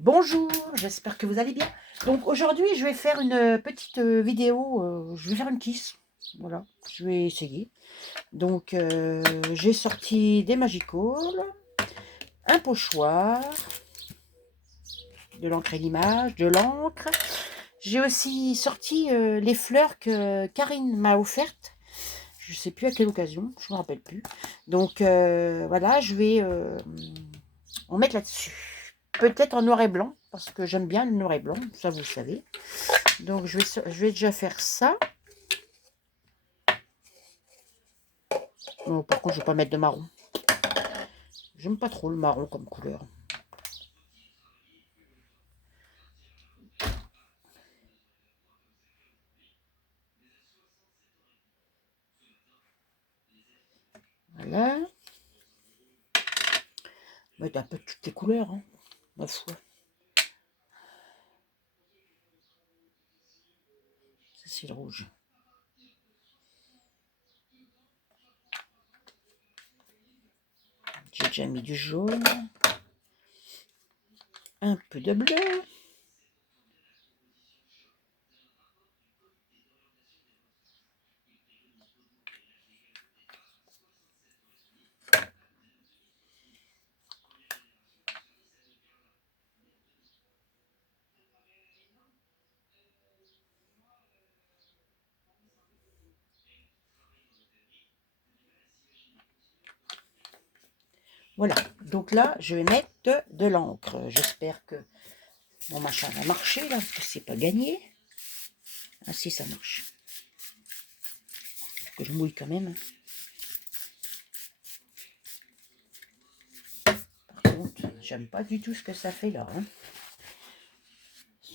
Bonjour, j'espère que vous allez bien. Donc aujourd'hui, je vais faire une petite vidéo, je vais faire une kiss. Voilà, je vais essayer. Donc j'ai sorti des Magical, un pochoir, de l'encre et l'image, de l'encre. J'ai aussi sorti les fleurs que Karine m'a offertes. Je ne sais plus à quelle occasion, je ne me rappelle plus. Donc voilà, je vais en mettre là-dessus. Peut-être en noir et blanc, parce que j'aime bien le noir et blanc, ça vous le savez. Donc je vais déjà faire ça. Oh, par contre, je ne vais pas mettre de marron. J'aime pas trop le marron comme couleur. Voilà. Mettre un peu toutes les couleurs, hein, ma foi. Ça, c'est le rouge. J'ai déjà mis du jaune. Un peu de bleu. Voilà. Donc là, je vais mettre de l'encre. J'espère que mon machin va marcher, là, parce que c'est pas gagné. Ah si, ça marche. Faut que je mouille quand même. Par contre, j'aime pas du tout ce que ça fait là. Hein.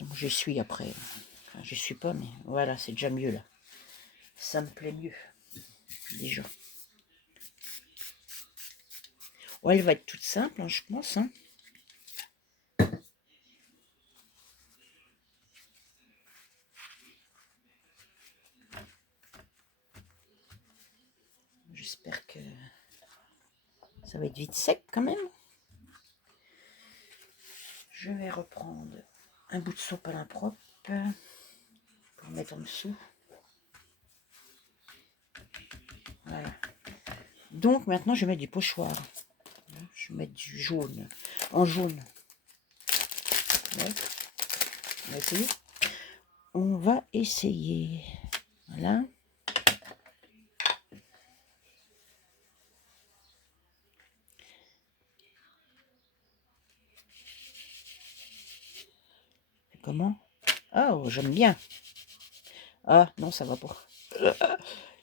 Donc j'essuie après. Enfin, j'essuie pas, mais voilà, c'est déjà mieux là. Ça me plaît mieux, déjà. Ouais, elle va être toute simple, hein, je pense. Hein. J'espère que ça va être vite sec quand même. Je vais reprendre un bout de sopalin propre pour mettre en dessous. Voilà. Donc maintenant, je vais mettre du pochoir. Je vais mettre du jaune. En jaune. Ouais. On va essayer. On va essayer. Voilà. Comment? Oh, j'aime bien. Ah, non, ça va pas.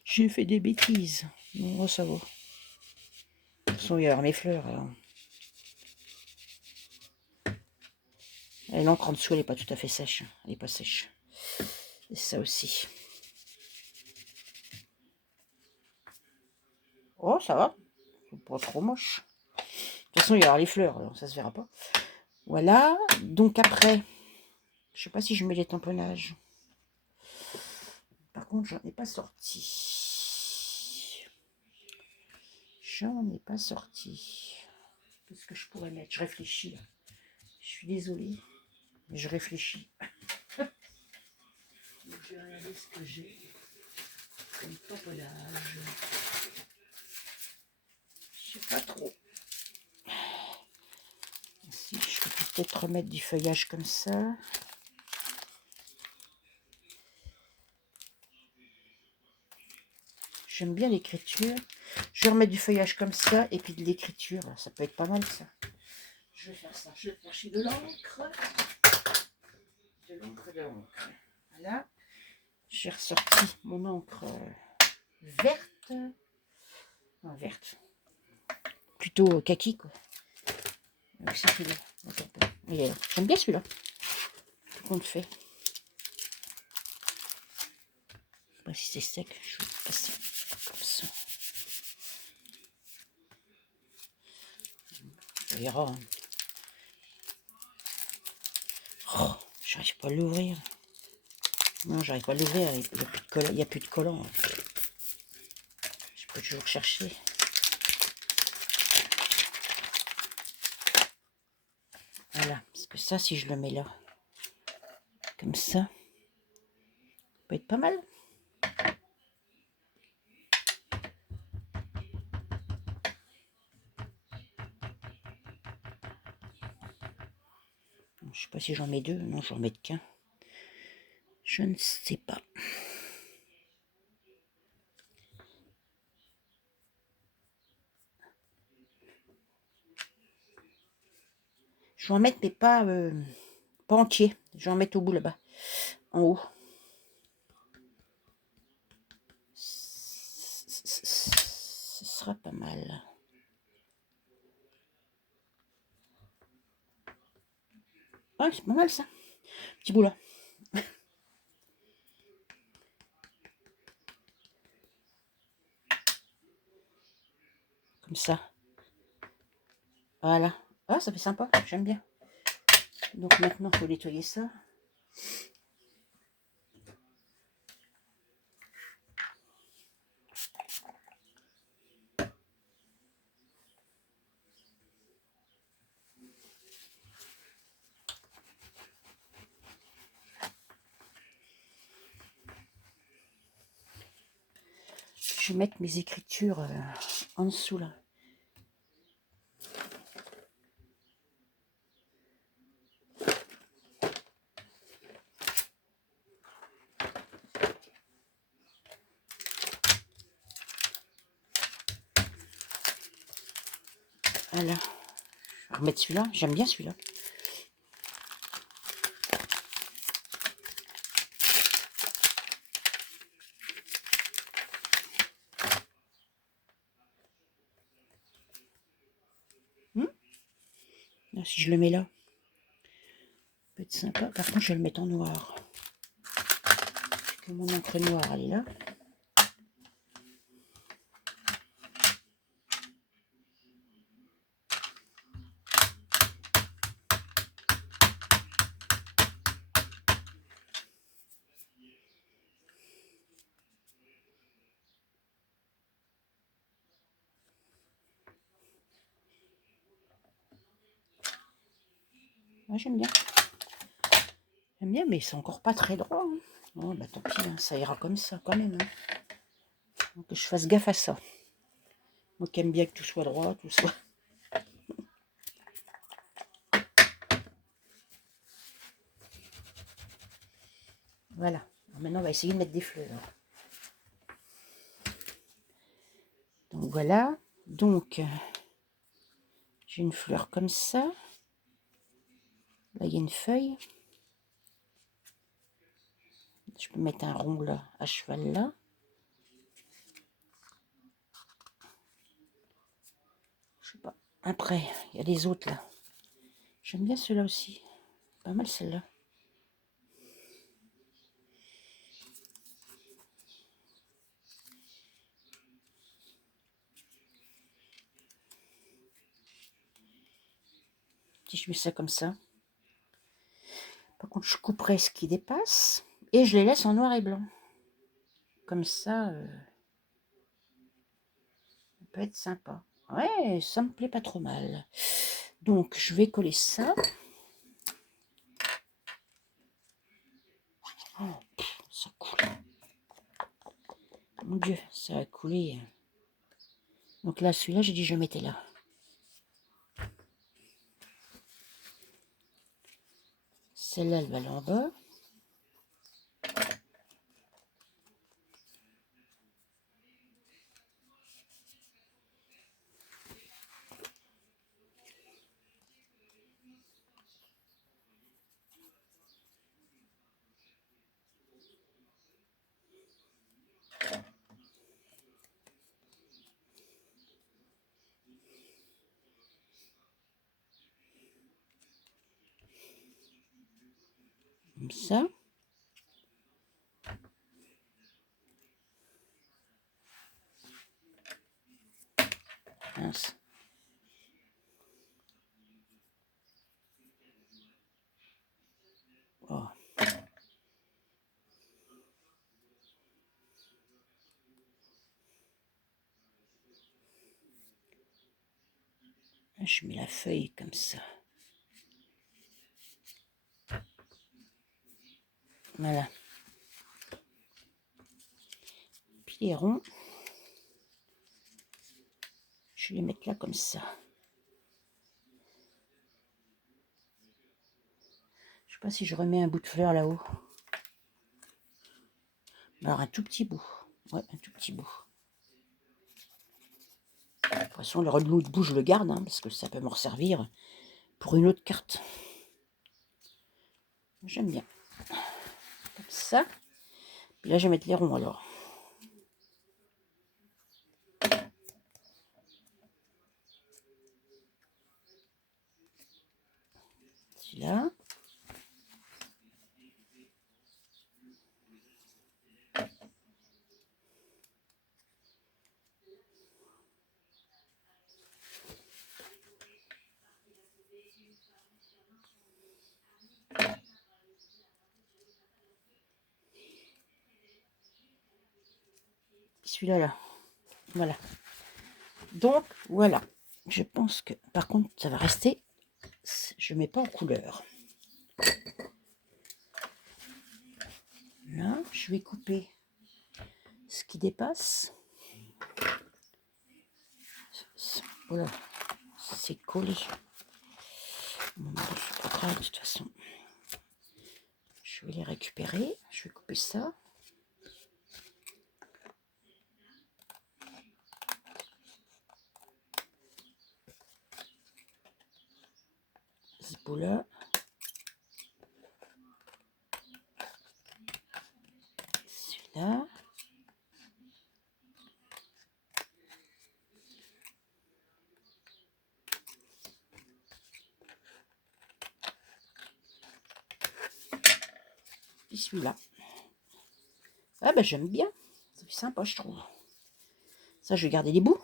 J'ai fait des bêtises. Non, ça va. De toute façon, il y a mes fleurs. Alors. Et l'encre en dessous, elle n'est pas tout à fait sèche. Elle n'est pas sèche. Et ça aussi. Oh, ça va. C'est pas trop moche. De toute façon, il y aura les fleurs, alors ça se verra pas. Voilà. Donc après, je sais pas si je mets les tamponnages. Par contre, j'en ai pas sorti. J'en ai pas sorti. Qu'est-ce que je pourrais mettre? Je réfléchis là. Je suis désolée, mais je réfléchis. Donc, je vais regarder ce que j'ai comme tamponnage. Je sais pas trop. Si je peux peut-être remettre du feuillage comme ça. J'aime bien l'écriture. Je vais remettre du feuillage comme ça et puis de l'écriture. Ça peut être pas mal ça. Je vais faire ça. Je vais chercher de l'encre. De l'encre, de l'encre. Voilà. J'ai ressorti mon encre verte. Non, verte. Plutôt kaki quoi. C'est celui-là. J'aime bien celui-là. Tout compte fait. Je sais pas si c'est sec. Je vais passer comme ça. On verra. Hein. Oh, j'arrive pas à l'ouvrir. Non, j'arrive pas à l'ouvrir. Il n'y a plus de collant. Je peux toujours chercher. Voilà, parce que ça, si je le mets là, comme ça peut être pas mal. Je sais pas si j'en mets deux. Non, j'en mets qu'un. Je ne sais pas. Je vais en mettre, mais pas entier. Je vais en mettre au bout là-bas, en haut. Ce sera pas mal. Ah, c'est pas mal ça. Petit bout là. Comme ça. Voilà. Ah, ça fait sympa. J'aime bien. Donc maintenant, il faut nettoyer ça. Je vais mettre mes écritures en dessous là. Voilà. Je vais remettre celui-là. J'aime bien celui-là. Là, si je le mets là, ça peut être sympa. Par contre, je vais le mettre en noir. Parce que mon encre noire, elle est là. Ouais, j'aime bien. J'aime bien, mais c'est encore pas très droit. Hein. Oh, bah tant pis, hein, ça ira comme ça quand même. Hein. Donc, que je fasse gaffe à ça. Moi qui aime bien que tout soit droit, tout soit... Voilà. Alors maintenant, on va essayer de mettre des fleurs. Donc voilà. Donc, j'ai une fleur comme ça. Là, il y a une feuille. Je peux mettre un rond là, à cheval là. Je sais pas. Après, il y a les autres là. J'aime bien ceux-là aussi. Pas mal celle-là. Si je mets ça comme ça. Par contre, je couperai ce qui dépasse. Et je les laisse en noir et blanc. Comme ça, ça peut être sympa. Ouais, ça me plaît pas trop mal. Donc, je vais coller ça. Oh, ça coule. Mon Dieu, ça a coulé. Donc là, celui-là, j'ai dit je le mettais là. Celle-là, elle va là en bas. Comme ça. Mince. Oh. Je mets la feuille comme ça. Voilà. Puis les ronds, je vais les mettre là comme ça. Je sais pas si je remets un bout de fleur là-haut. Alors un tout petit bout. Ouais, un tout petit bout. De toute façon, le renou de bout, je le garde, hein, parce que ça peut me resservir pour une autre carte. J'aime bien. Comme ça. Puis là, je vais mettre les ronds alors. Celui-là. Celui-là, là. Voilà. Donc, voilà. Je pense que, par contre, ça va rester. Je ne mets pas en couleur. Là, je vais couper ce qui dépasse. Voilà. C'est collé. Bon, c'est pas grave, de toute façon. Je vais les récupérer. Je vais couper ça. Ce bout-là. Celui-là. Puis celui-là. Ah ben j'aime bien. C'est sympa, je trouve. Ça, je vais garder les bouts.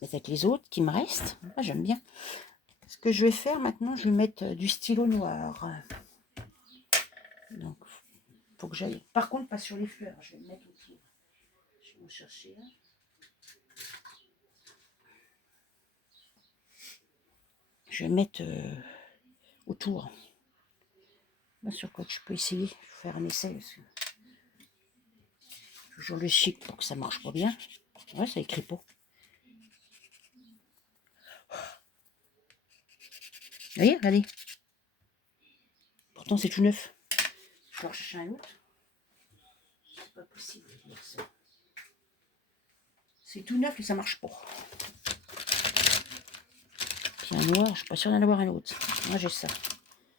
Mais avec les autres qui me restent, ah, j'aime bien. Ce que je vais faire maintenant, je vais mettre du stylo noir. Donc, faut que j'aille. Par contre, pas sur les fleurs. Je vais le mettre autour. Je vais en chercher là. Je vais mettre autour. Là, sur quoi je peux essayer. Je vais faire un essai. Parce que toujours le chic pour que ça marche pas bien. Ouais, ça écrit pas. Vous voyez, allez. Pourtant, c'est tout neuf. Je vais en chercher un autre. C'est pas possible de dire ça. C'est tout neuf et ça marche pas. Puis un noir, je suis pas sûre d'en avoir un autre. Moi, j'ai ça.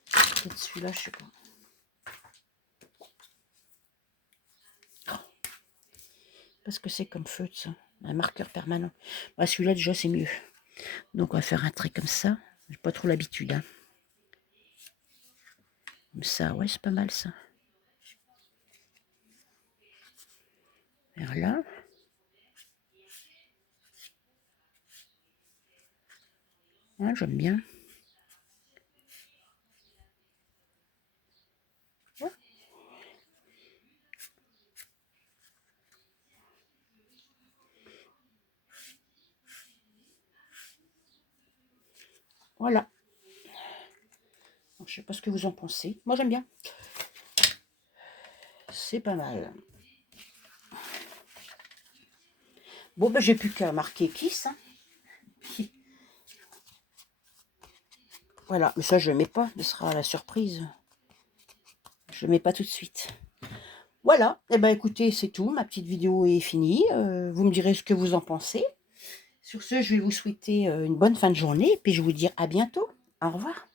Peut-être celui-là, je sais pas. Parce que c'est comme feutre, ça. Un marqueur permanent. Bah, celui-là, déjà, c'est mieux. Donc, on va faire un trait comme ça. J'ai pas trop l'habitude. Hein. Comme ça, ouais, c'est pas mal, ça. Vers là. Ouais, j'aime bien. Ouais. Voilà. Bon, je sais pas ce que vous en pensez. Moi, j'aime bien. C'est pas mal. Bon, ben, j'ai plus qu'à marquer Kiss. Hein. Voilà, mais ça, je ne le mets pas. Ce sera la surprise. Je ne le mets pas tout de suite. Voilà. Et ben, écoutez, c'est tout. Ma petite vidéo est finie. Vous me direz ce que vous en pensez. Sur ce, je vais vous souhaiter une bonne fin de journée. Et puis, je vous dis à bientôt. Au revoir.